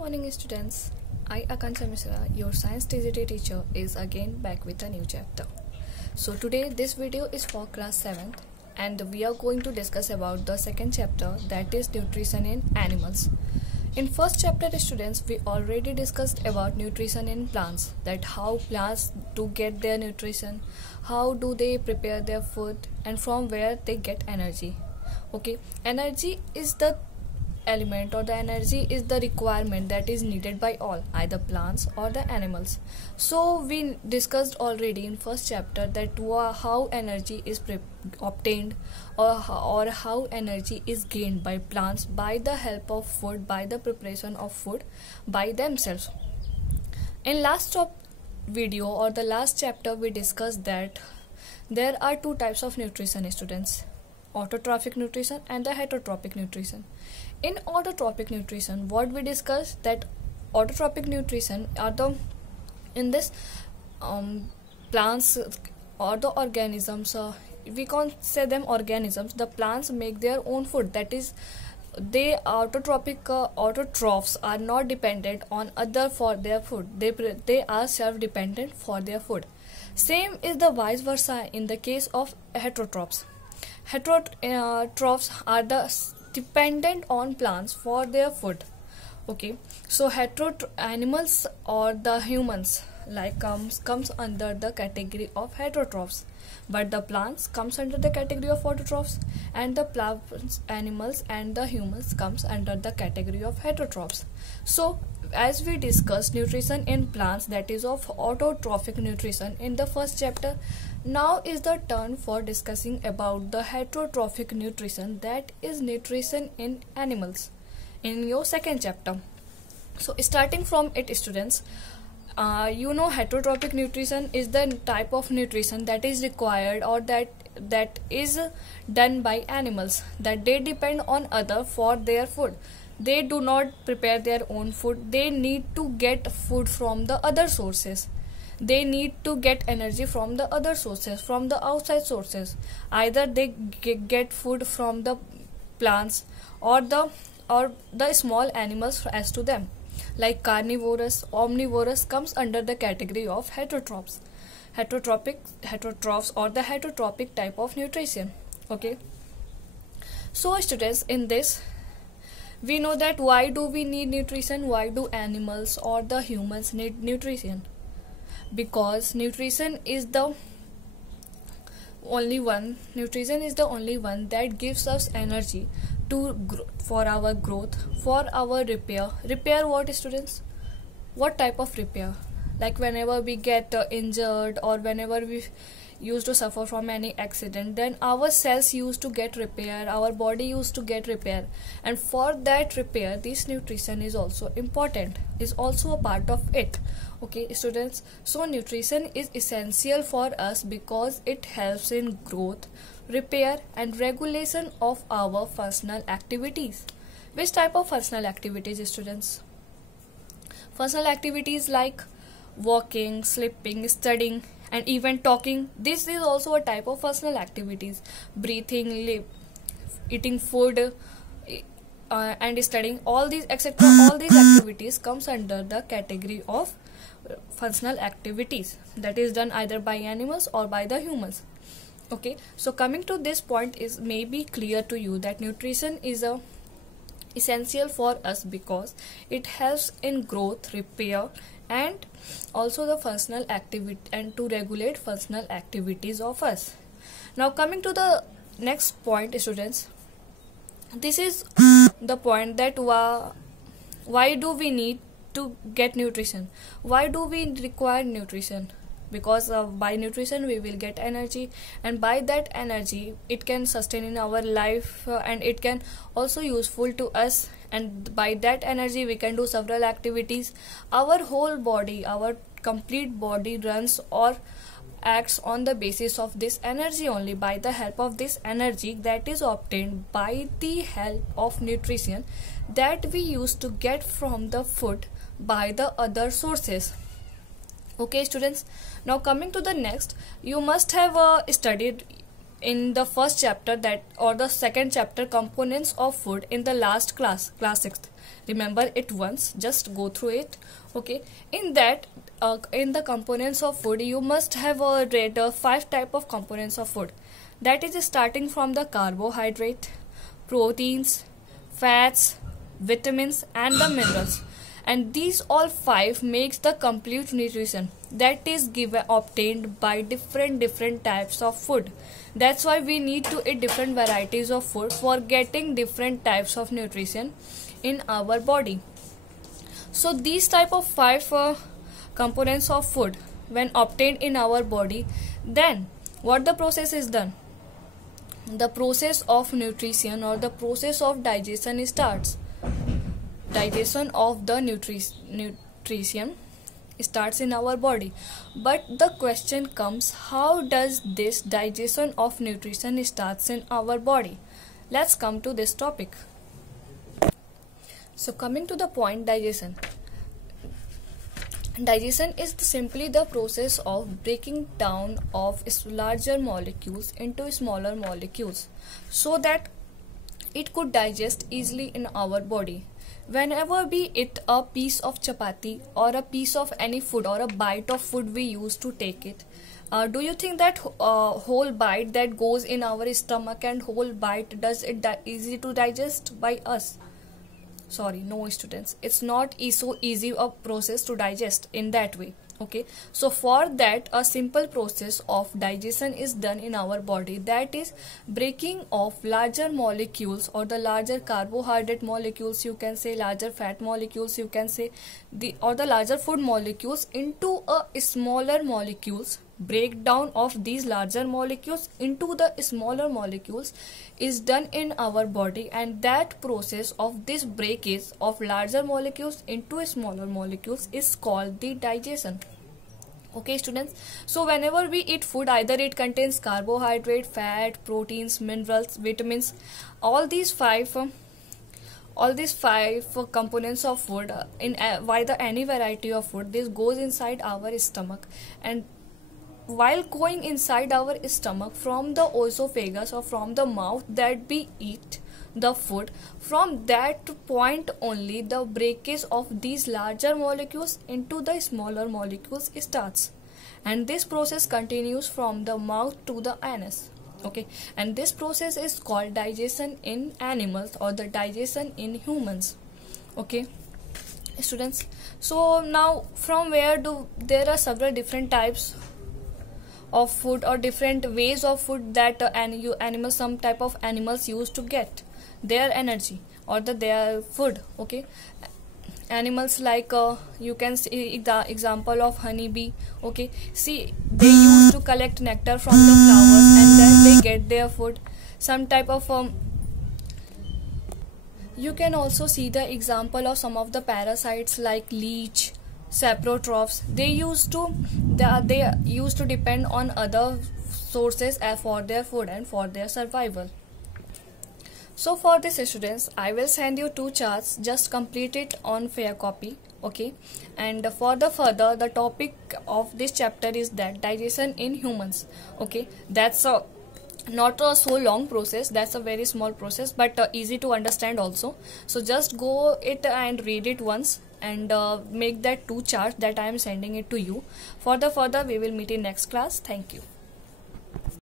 morning, students. I, Akanksha Mishra, your science TGT teacher, is again back with a new chapter. So today this video is for class 7th and we are going to discuss about the second chapter, that is nutrition in animals. In first chapter, students, we already discussed about nutrition in plants, that how plants do get their nutrition, how do they prepare their food, and from where they get energy. Okay, energy is the element, or the energy is the requirement that is needed by all, either plants or the animals. So we discussed already in first chapter that how energy is obtained, or how energy is gained by plants by the help of food, by the preparation of food by themselves. In last video, or the last chapter, we discussed that there are two types of nutrition, students: autotrophic nutrition and the heterotrophic nutrition. In autotrophic nutrition, what we discussed, that autotrophic nutrition are the in this plants or the organisms, we can't say them organisms, the plants make their own food, that is they autotrophs are not dependent on other for their food, they are self dependent for their food. Same is the vice versa in the case of heterotrophs. Heterotrophs are the dependent on plants for their food. Okay, so animals or the humans comes under the category of heterotrophs, but the plants comes under the category of autotrophs, and the plants, animals and the humans comes under the category of heterotrophs. So as we discussed nutrition in plants, that is of autotrophic nutrition in the first chapter, now is the turn for discussing about the heterotrophic nutrition, that is nutrition in animals, in your second chapter. So starting from it, students, heterotrophic nutrition is the type of nutrition that is required, or that is done by animals, that they depend on other for their food. They do not prepare their own food, they need to get food from the other sources. They need to get energy from the other sources, from the outside sources. Either they get food from the plants or the small animals as to them, like carnivorous, omnivorous comes under the category of heterotrophs. Heterotrophs or the heterotrophic type of nutrition. Okay, so students, in this we know that why do we need nutrition, why do animals or the humans need nutrition? Because nutrition is the only one that gives us energy for our growth, for our repair what, students? What type of repair? Like whenever we get injured, or whenever we used to suffer from any accident, then our cells used to get repair, our body used to get repair, and for that repair this nutrition is also important, is also a part of it. Okay, students, so nutrition is essential for us because it helps in growth, repair and regulation of our functional activities. Which type of functional activities, students? Functional activities like walking, sleeping, studying and even talking. This is also a type of functional activities. Breathing, eating food and studying, all these etc., all these activities comes under the category of functional activities that is done either by animals or by the humans. Okay, so coming to this point, is maybe clear to you that nutrition is essential for us because it helps in growth, repair and also the functional activity, and to regulate functional activities of us. Now coming to the next point, students, this is the point that why do we need to get nutrition, why do we require nutrition? Because by nutrition we will get energy, and by that energy it can sustain in our life, and it can also useful to us, and by that energy we can do several activities. Our whole body, our complete body runs or acts on the basis of this energy only, by the help of this energy that is obtained by the help of nutrition that we used to get from the food by the other sources. Okay, students, now coming to the next, you must have studied in the first chapter, that or the second chapter, components of food, in the last class 6th. Remember it once, just go through it. Okay, in that in the components of food, you must have read 5 type of components of food. That is starting from the carbohydrate, proteins, fats, vitamins and the minerals. And these all 5 makes the complete nutrition that is given obtained by different types of food. That's why we need to eat different varieties of food for getting different types of nutrition in our body. So these type of 5 components of food, when obtained in our body, then what the process is done? The process of nutrition or the process of digestion starts. Digestion of the nutrition starts in our body. But the question comes, how does this digestion of nutrition starts in our body? Let's come to this topic. So coming to the point, digestion. Digestion is simply the process of breaking down of larger molecules into smaller molecules so that it could digest easily in our body. Whenever we eat a piece of chapati or a piece of any food or a bite of food we use to take it, do you think that whole bite that goes in our stomach and whole bite, does it easy to digest by us? Sorry, no students, it's not so easy a process to digest in that way. Okay, so for that a simple process of digestion is done in our body, that is breaking of larger molecules or the larger carbohydrate molecules, you can say larger fat molecules, you can say the larger food molecules into a smaller molecules. Breakdown of these larger molecules into the smaller molecules is done in our body, and that process of this breakage of larger molecules into smaller molecules is called the digestion. Okay students, so whenever we eat food, either it contains carbohydrate, fat, proteins, minerals, vitamins, all these five components of food in either any variety of food, this goes inside our stomach, and while going inside our stomach from the esophagus or from the mouth that we eat the food, from that point only the breakage of these larger molecules into the smaller molecules starts, and this process continues from the mouth to the anus. Okay, and this process is called digestion in animals or the digestion in humans. Okay students, so now from where do there are several different types of food or different ways of food that animals, some type of animals use to get their energy or their food. Okay, animals like you can see the example of honeybee. Okay, see, they used to collect nectar from the flowers and then they get their food. Some type of you can also see the example of some of the parasites like leech, saprotrophs. They used to depend on other sources for their food and for their survival. So for this students, I will send you 2 charts, just complete it on fair copy. Okay, and for the further, the topic of this chapter is that digestion in humans. Okay, that's not a so long process, that's a very small process, but easy to understand also. So just go it and read it once and make that 2 charts that I am sending it to you. For the further, we will meet in next class. Thank you.